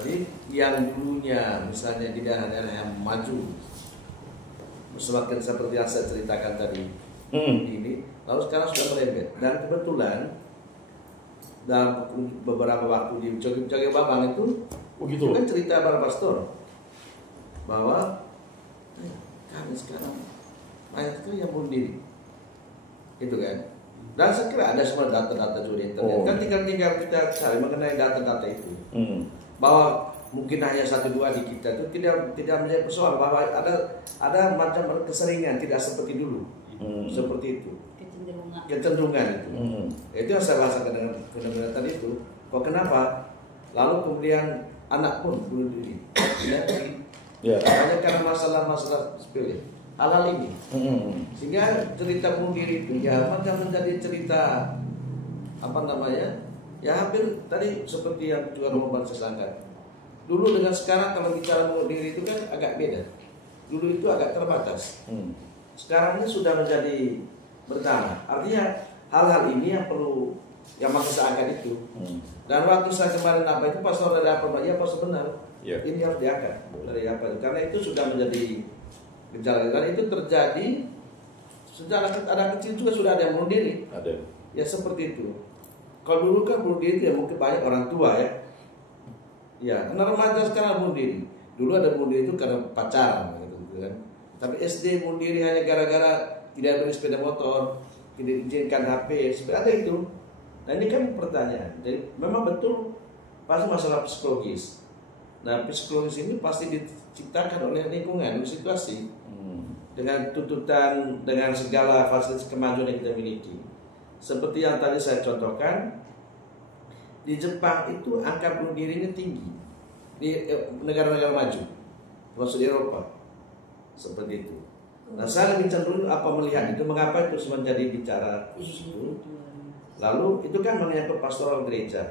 Jadi yang dulunya misalnya di daerah-daerah yang maju, semakin seperti yang saya ceritakan tadi, ini, lalu sekarang sudah merembet. Dan kebetulan dalam beberapa waktu di Coge Babang itu, itu kan cerita para pastor bahwa kami sekarang banyak sekali yang bunuh diri, itu kan. Dan saya kira ada semua data-data juga di internet. Kan tinggal kita cari mengenai data-data itu. Bahwa mungkin hanya 1-2 di kita itu tidak menjadi persoalan, bahwa ada macam keseringan tidak seperti dulu. Seperti itu. Kecenderungan itu. Itu yang saya rasakan dengan fenomena tadi itu. Kok kenapa? Lalu kemudian anak pun bunuh diri. Hanya karena masalah-masalah sepele. Hal-hal ini. Sehingga cerita bunuh diri itu ya macam menjadi cerita apa namanya? Ya hampir tadi seperti yang juga Romo sesangkan. Dulu dengan sekarang kalau bicara bunuh diri itu kan agak beda. Dulu itu agak terbatas. Sekarang ini sudah menjadi bertambah. Artinya hal-hal ini yang perlu yang maksud saya angkat itu. Dan waktu saya kemarin apa itu pastor dari apa ya pastor benar. Ini harus diangkat dari apa? Karena itu sudah menjadi gejala dan itu terjadi sejak anak kecil juga sudah ada yang bunuh diri. Ada. Ya seperti itu. Kalau dulu kan bunuh diri ya mungkin banyak orang tua ya. Ya, karena remaja sekarang bunuh diri. Dulu ada bunuh diri itu karena pacaran gitu kan. Tapi SD bunuh diri hanya gara-gara tidak beri sepeda motor, tidak izinkan HP, sebenarnya ada itu. Nah ini kan pertanyaan. Jadi memang betul pasti masalah psikologis. Nah psikologis ini pasti diciptakan oleh lingkungan, situasi, dengan tuntutan, dengan segala fasilitas kemajuan yang kita miliki. Seperti yang tadi saya contohkan, di Jepang itu angka bunuh dirinya tinggi di negara-negara maju, termasuk di Eropa, seperti itu. Nah saya lebih cenderung melihat itu mengapa itu menjadi bicara khusus itu. Lalu itu kan menyangkut pastoral gereja.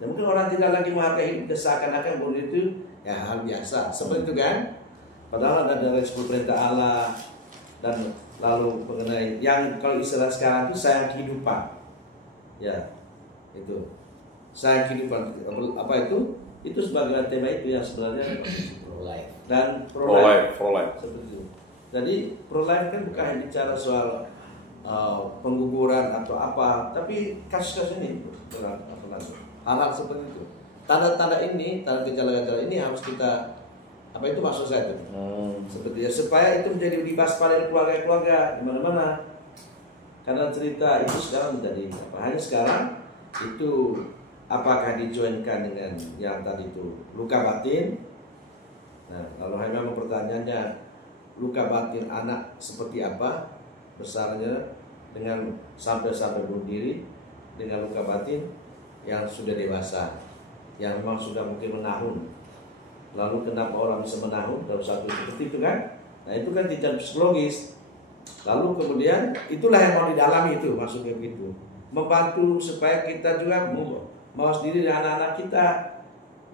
Dan mungkin orang tidak lagi menghargai seakan-akan bunuh itu ya hal biasa, seperti itu kan. Padahal ada dari perintah Allah dan lalu mengenai yang kalau istilah sekarang itu sayang kehidupan. Ya, itu sayang kehidupan. Apa itu? Itu sebagai tema itu yang sebenarnya pro-life dan pro-life. Seperti itu. Jadi pro-life kan bukan hanya bicara soal pengguguran atau apa, tapi kasus-kasus ini hal-hal seperti itu. Tanda-tanda ini, tanda gejala-gejala ini harus kita apa itu maksud saya itu? Seperti ya, supaya itu menjadi dibahas pada keluarga-keluarga di mana-mana. Karena cerita itu sekarang menjadi apa? Hanya sekarang itu apakah dijoinkan dengan yang tadi itu luka batin? Nah, kalau memang pertanyaannya luka batin anak seperti apa besarnya dengan sampai bunuh diri dengan luka batin yang sudah dewasa, yang memang sudah mungkin menahun. Lalu kenapa orang bisa menahun dalam satu seperti itu kan? Nah itu kan tindakan psikologis. Lalu kemudian itulah yang mau didalami itu maksudnya begitu. Membantu supaya kita juga mau sendiri dengan anak-anak kita.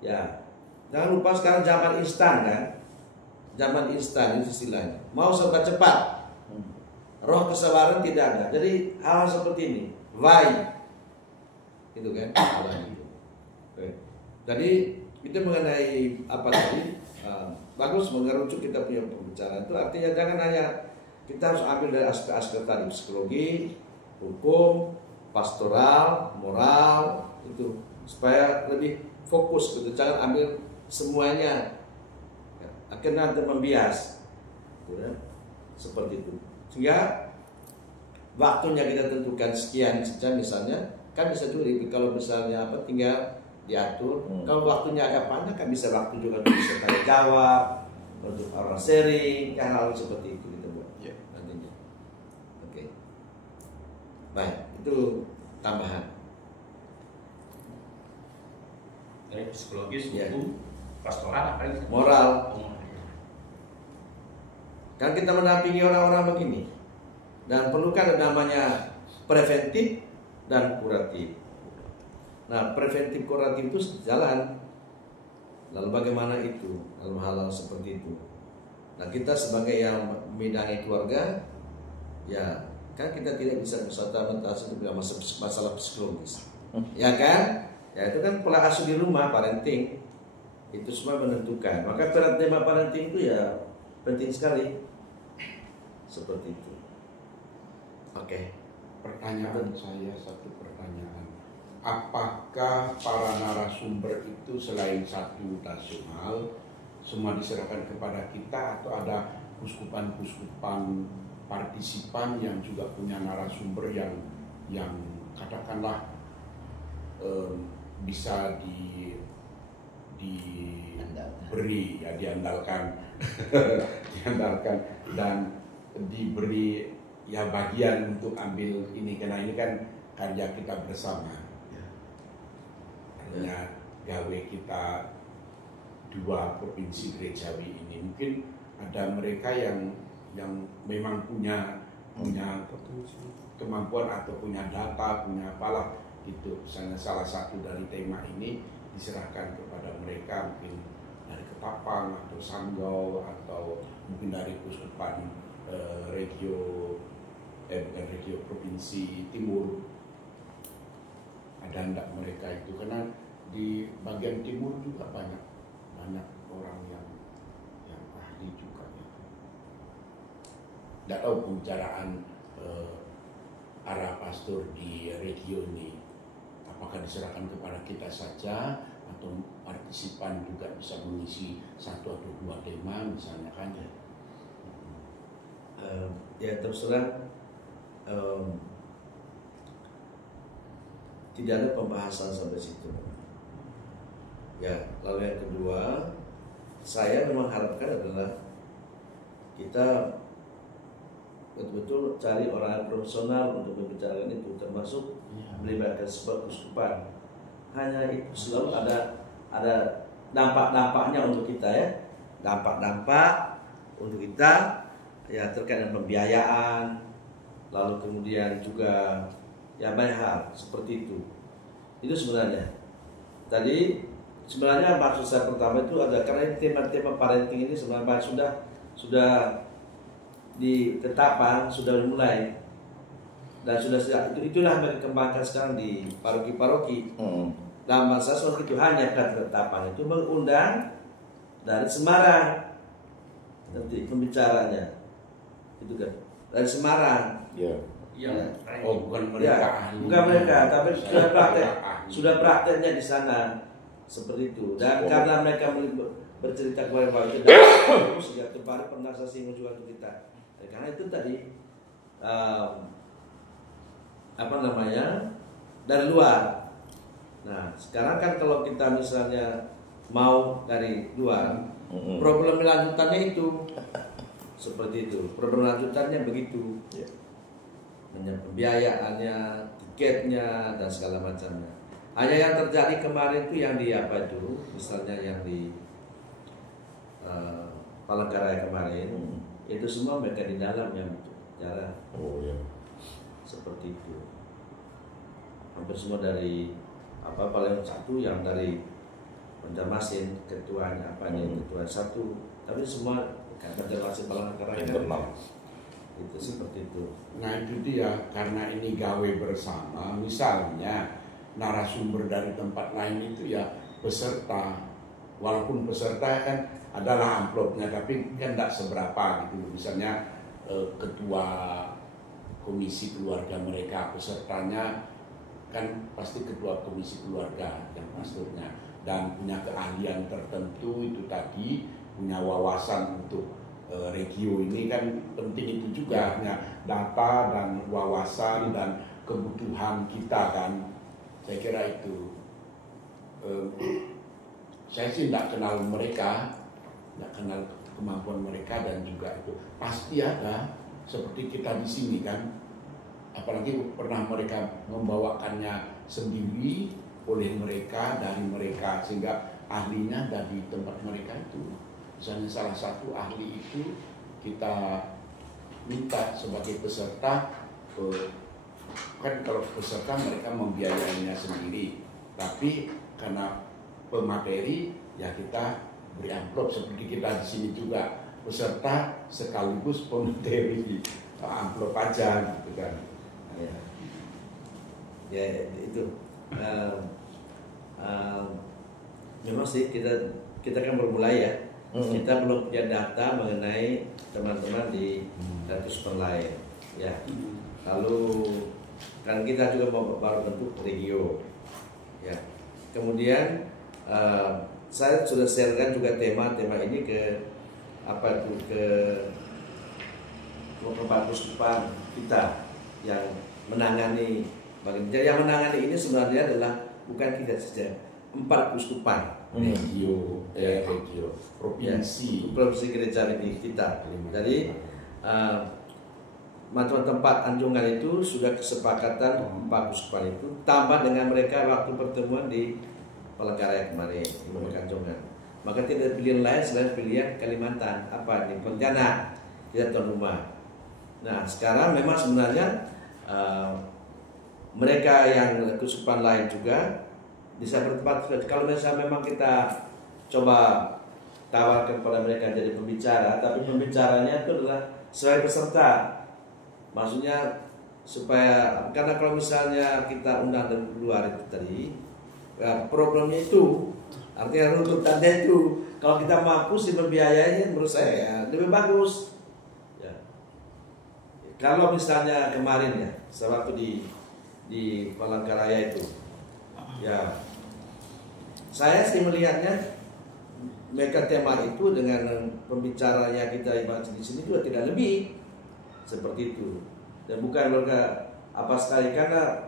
Ya, jangan lupa sekarang zaman instan kan? Zaman instan itu istilahnya. Mau serba cepat. Roh kesabaran tidak ada. Jadi hal seperti ini, why? Itu kan? Jadi itu mengenai apa tadi bagus mengerucut kita punya pembicaraan itu artinya jangan hanya kita harus ambil dari aspek-aspek tadi psikologi, hukum, pastoral, moral itu supaya lebih fokus gitu jangan ambil semuanya akhirnya nanti membias gitu, ya. Seperti itu sehingga waktunya kita tentukan sekian saja misalnya kan bisa juga kalau misalnya apa tinggal diatur. Kalau waktunya agak panjang kan bisa waktu juga untuk bisa tanya jawab, untuk orang sharing, hal-hal seperti itu kita buat nantinya. Oke. Baik, itu tambahan. Dari psikologis, hukum, pastoral, apa itu? Moral. Kan kita mendampingi orang-orang begini. Dan perlu kan namanya preventif dan kuratif. Nah, preventif kuratif itu sejalan. Lalu bagaimana itu dalam hal-hal seperti itu? Nah, kita sebagai yang membidangi keluarga, ya kan kita tidak bisa berserta-merta dalam masalah psikologis, ya kan? Ya itu kan pola asuh di rumah, parenting. Itu semua menentukan. Maka tema parenting itu ya penting sekali. Seperti itu. Oke. Pertanyaan saya, satu pertanyaan. Apakah para narasumber itu selain satu nasional semua diserahkan kepada kita, atau ada kuskupan-kuskupan partisipan yang juga punya narasumber yang katakanlah bisa diberi, ya diandalkan diandalkan dan diberi ya bagian untuk ambil ini, karena ini kan karya kita bersama. Artinya gawe kita dua provinsi gerejawi ini, mungkin ada mereka yang memang punya kemampuan atau punya data, punya apalah itu. Misalnya salah satu dari tema ini diserahkan kepada mereka, mungkin dari Ketapang atau Sanggau atau mungkin dari Kuskupan regio provinsi timur. Ada enggak mereka itu, karena di bagian timur juga banyak orang yang ahli juga ya. Tidak tahu pembicaraan para pastor di regio ini apakah diserahkan kepada kita saja atau partisipan juga bisa mengisi satu atau dua tema misalnya kan ya. Ya terus terang tidak ada pembahasan sampai situ. Ya, lalu yang kedua, saya memang harapkan adalah kita betul-betul cari orang yang profesional untuk membicarakan itu, termasuk melibatkan sebuah kuskupan. Hanya itu selalu ada dampak-dampaknya untuk kita ya, dampak-dampak untuk kita ya terkait dengan pembiayaan, lalu kemudian juga ya banyak hal seperti itu. Itu sebenarnya. Tadi sebenarnya maksud saya pertama itu ada karena tema-tema parenting ini sebenarnya sudah ditetapkan, sudah dimulai dan itulah yang dikembangkan sekarang di paroki-paroki. Dalam bahasa soal itu hanya ketetapan itu mengundang dari Semarang nanti pembicaranya itu kan dari Semarang. Ya. Ya. Oh bukan mereka, bukan mereka, tapi sudah prakteknya di sana seperti itu. Dan karena mereka bercerita kepada bahwa itu sejak kemarin pernah saya singgung juga untuk kita. Karena itu tadi dari luar. Nah sekarang kan kalau kita misalnya mau dari luar, problem lanjutannya itu seperti itu. Problem lanjutannya begitu. Pembiayaannya, tiketnya dan segala macamnya. Hanya yang terjadi kemarin itu yang di misalnya yang di Palangkaraya kemarin, itu semua mereka di dalam yang bicara. Seperti itu. Hampir semua dari paling satu yang dari Banjarmasin, ketuanya ketua satu, tapi semua Banjarmasin Palangkaraya internal. Itu seperti itu. Nah itu dia, karena ini gawe bersama. Misalnya narasumber dari tempat lain itu ya peserta, walaupun peserta kan adalah amplopnya, tapi kan tidak seberapa gitu. Misalnya ketua komisi keluarga mereka, pesertanya kan pasti ketua komisi keluarga yang pastornya, dan punya keahlian tertentu itu tadi, punya wawasan untuk regio ini kan penting itu juga, data dan wawasan dan kebutuhan kita kan. Saya kira itu. Saya sih tidak kenal mereka, tidak kenal kemampuan mereka, dan juga itu pasti ada seperti kita di sini kan. Apalagi pernah mereka membawakannya sendiri oleh mereka, dari mereka, sehingga ahlinya dari tempat mereka itu. Misalnya salah satu ahli itu kita minta sebagai peserta, kan kalau peserta mereka membiayainya sendiri, tapi karena pemateri ya kita beri amplop seperti kita di sini juga, peserta sekaligus pemateri, amplop aja gitu kan. Ya itu memang sih kita kan bermulai ya. Kita belum punya data mengenai teman-teman di Kuskupan lain ya. Lalu kan kita juga baru bentuk regio ya. Kemudian saya sudah sharekan juga tema-tema ini ke keempat kuskupan kita yang menangani bagian. Jadi yang menangani ini sebenarnya adalah bukan kita saja, 4 kuskupan. Regio, provinsi gereja ini kita. Jadi macam tempat anjungan itu sudah kesepakatan 4 kuskupan itu, tambah dengan mereka waktu pertemuan di Palangkaraya kemarin di Anjungan. Maka tidak pilihan lain selain pilihan Kalimantan, apa di Pontianak, tidak tuan rumah. Nah sekarang memang sebenarnya mereka yang kuskupan lain juga bisa bertempat. Kalau misalnya memang kita coba tawarkan kepada mereka jadi pembicara, tapi pembicaranya itu adalah sebagai peserta, maksudnya supaya, karena kalau misalnya kita undang dari luar itu tadi ya, problemnya itu artinya runtutannya itu kalau kita mampu sih membiayainya, menurut saya ya, lebih bagus ya. Kalau misalnya kemarin ya sewaktu di Palangkaraya itu ya, saya sih melihatnya mereka tema itu dengan pembicaranya kita di sini juga tidak lebih seperti itu, dan bukan mereka apa sekali, karena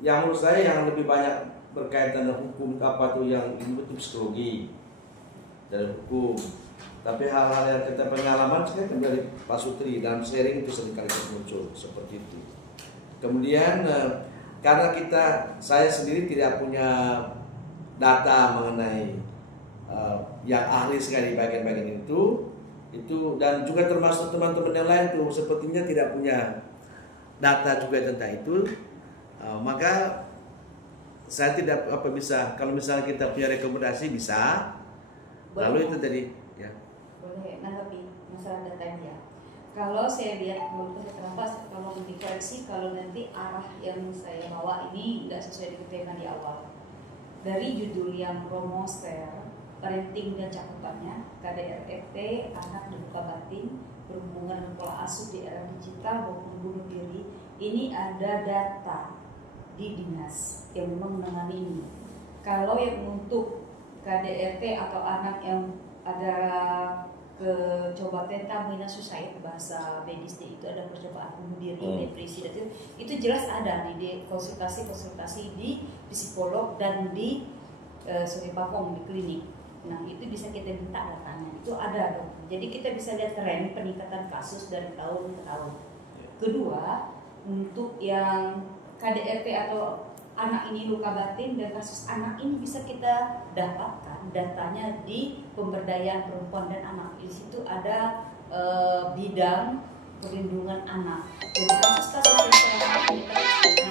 yang menurut saya yang lebih banyak berkaitan dengan hukum apa tuh yang ini betul psikologi dan hukum, tapi hal-hal yang kita pengalaman saya kan dari Pak Sutri dalam sharing itu seringkali muncul seperti itu. Kemudian karena saya sendiri tidak punya data mengenai yang ahli sekali bagian-bagian itu dan juga termasuk teman-teman yang lain tuh sepertinya tidak punya data juga tentang itu, maka saya tidak bisa, kalau misalnya kita punya rekomendasi bisa. Lalu itu tadi ya. Boleh menanggapi masalah data ya. Kalau saya lihat kenapa kalau dikoreksi kalau nanti arah yang saya bawa ini tidak sesuai dengan tema di awal. Dari judul yang promoster, parenting dan cakupannya, KDRT, anak dan luka batin, berhubungan dengan pola asuh di era digital maupun bunuh diri, ini ada data di dinas yang memang menangani ini. Kalau yang untuk KDRT atau anak yang ada coba tentang minus suicide, bahasa medisnya itu ada percobaan bunuh diri, depresi, dan itu jelas ada di konsultasi di psikolog dan di Suripapong di klinik. Nah itu bisa kita minta datanya, itu ada dong. Jadi kita bisa lihat tren peningkatan kasus dari tahun ke tahun. Kedua, untuk yang KDRT atau anak ini luka batin dan kasus anak ini bisa kita dapatkan datanya di pemberdayaan perempuan dan anak. Di situ ada bidang perlindungan anak. Jadi kasus-kasus yang ini media